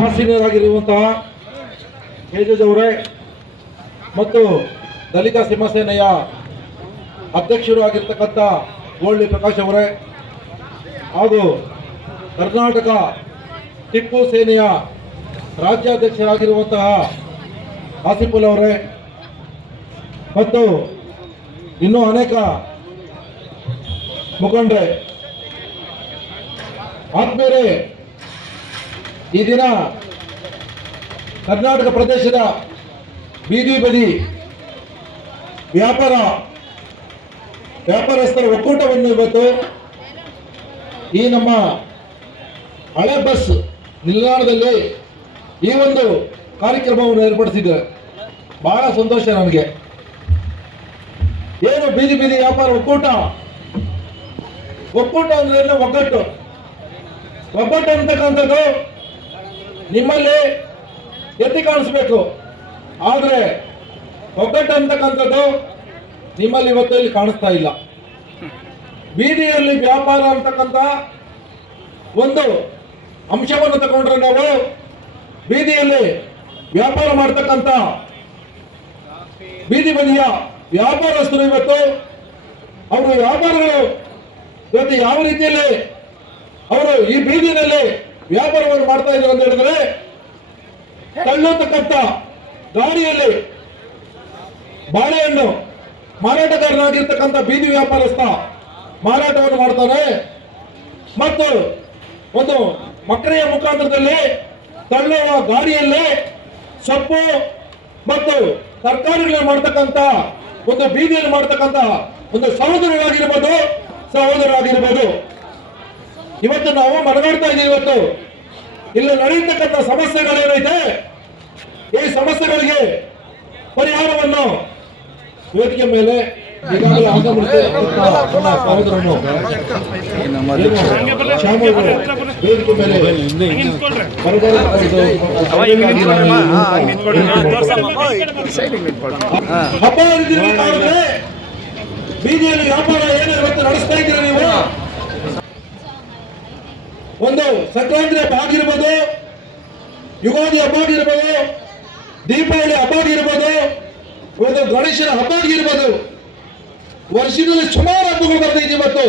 ಆಸೀನರಾಗಿರುವಂತಹ ತೇಜಸ್ ಅವರೇ ಮತ್ತು ದಲಿತ ಸಿಂಹಸೇನೆಯ ಅಧ್ಯಕ್ಷರು ಆಗಿರ್ತಕ್ಕಂಥ ಗೋಳ್ಳಿ ಪ್ರಕಾಶ್ ಅವರೇ ಹಾಗೂ ಕರ್ನಾಟಕ ಟಿಪ್ಪು ಸೇನೆಯ ರಾಜ್ಯಾಧ್ಯಕ್ಷರಾಗಿರುವಂತಹ ಆಸಿಫುಲ್ ಅವರೇ ಮತ್ತು ಇನ್ನೂ ಅನೇಕ ಮುಖಂಡರೇ. ಆತ್ಮೀಯರೇ ಈ ದಿನ ಕರ್ನಾಟಕ ಪ್ರದೇಶದ ಬೀದಿ ಬದಿ ವ್ಯಾಪಾರ ವ್ಯಾಪಾರಸ್ಥರ ಒಕ್ಕೂಟವನ್ನು ಇವತ್ತು ಈ ನಮ್ಮ ಹಳೆ ಬಸ್ ನಿಲ್ದಾಣದಲ್ಲಿ ಈ ಒಂದು ಕಾರ್ಯಕ್ರಮವನ್ನು ಏರ್ಪಡಿಸಿದ್ದಾರೆ. ಬಹಳ ಸಂತೋಷ ನನಗೆ. ಏನು ಬೀದಿ ಬೀದಿ ವ್ಯಾಪಾರ ಒಕ್ಕೂಟ? ಒಕ್ಕೂಟ ಅಂದ್ರೆ? ಒಗ್ಗಟ್ಟು? ಒಗ್ಗಟ್ಟು ಅಂತಕ್ಕಂಥದ್ದು ನಿಮ್ಮಲ್ಲಿ ಎತ್ತಿ ಕಾಣಿಸ್ಬೇಕು. ಆದರೆ ಒಗ್ಗಟ್ಟು ಅಂತಕ್ಕಂಥದ್ದು ನಿಮ್ಮಲ್ಲಿ ಇವತ್ತು ಇಲ್ಲಿ ಕಾಣಿಸ್ತಾ ಇಲ್ಲ. ಬೀದಿಯಲ್ಲಿ ವ್ಯಾಪಾರ ಅಂತಕ್ಕಂಥ ಒಂದು ಅಂಶವನ್ನು ತಗೊಂಡ್ರೆ ನಾವು ಬೀದಿಯಲ್ಲಿ ವ್ಯಾಪಾರ ಮಾಡ್ತಕ್ಕಂಥ ಬೀದಿ ಬದಿಯ ವ್ಯಾಪಾರಸ್ಥರು ಇವತ್ತು, ಅವರು ವ್ಯಾಪಾರಗಳು ಇವತ್ತು ಯಾವ ರೀತಿಯಲ್ಲಿ ಅವರು ಈ ಬೀದಿನಲ್ಲಿ ವ್ಯಾಪಾರವನ್ನು ಮಾಡ್ತಾ ಇದ್ದಾರೆ ಅಂತ ಹೇಳಿದ್ರೆ, ತಳ್ಳತಕ್ಕಂಥ ದಾರಿಯಲ್ಲಿ ಬಾಳೆಹಣ್ಣು ಮಾರಾಟಗಾರನಾಗಿರ್ತಕ್ಕಂಥ ಬೀದಿ ವ್ಯಾಪಾರಸ್ಥ ಮಾರಾಟವನ್ನು ಮಾಡ್ತಾನೆ. ಮತ್ತು ಒಂದು ಮಕ್ಕಳೆಯ ಮುಖಾಂತರದಲ್ಲಿ ತಳ್ಳುವ ಗಾಡಿಯಲ್ಲಿ ಸೊಪ್ಪು ಮತ್ತು ತರಕಾರಿಗಳನ್ನು ಮಾಡ್ತಕ್ಕಂಥ ಒಂದು ಬೀದಿಯಲ್ಲಿ ಮಾಡ್ತಕ್ಕಂಥ ಒಂದು ಸಹೋದರರಾಗಿರ್ಬೋದು ಸಹೋದರರಾಗಿರ್ಬೋದು. ಇವತ್ತು ನಾವು ಮನಗಾಡ್ತಾ ಇದ್ದೀವಿ ಇವತ್ತು. ಇಲ್ಲಿ ನಡೆಯತಕ್ಕಂಥ ಸಮಸ್ಯೆಗಳೇನೈತೆ? ಈ ಸಮಸ್ಯೆಗಳಿಗೆ ಪರಿಹಾರವನ್ನು ವೇದಿಕೆ ಮೇಲೆ ಈಗಾಗಲೇ ವೇದಿಕೆ ಮೇಲೆ ಹಬ್ಬ ಬೀದಿಯಲ್ಲಿ ವ್ಯಾಪಾರ ಏನು ಇವತ್ತು ನಡೆಸ್ತಾ ಇದ್ದೀರಾ ಒಂದು ಸಂಕ್ರಾಂತಿ ಹಬ್ಬ ಆಗಿರ್ಬೋದು, ಯುಗಾದಿ ಹಬ್ಬ ಆಗಿರ್ಬೋದು, ದೀಪಾವಳಿ ಹಬ್ಬ ಆಗಿರ್ಬೋದು, ಒಂದು ಗಣೇಶನ ಹಬ್ಬ ಆಗಿರ್ಬೋದು, ವರ್ಷದಲ್ಲಿ ಸುಮಾರು ಹಬ್ಬಗಳು ಬರ್ತೈತಿ ಇವತ್ತು.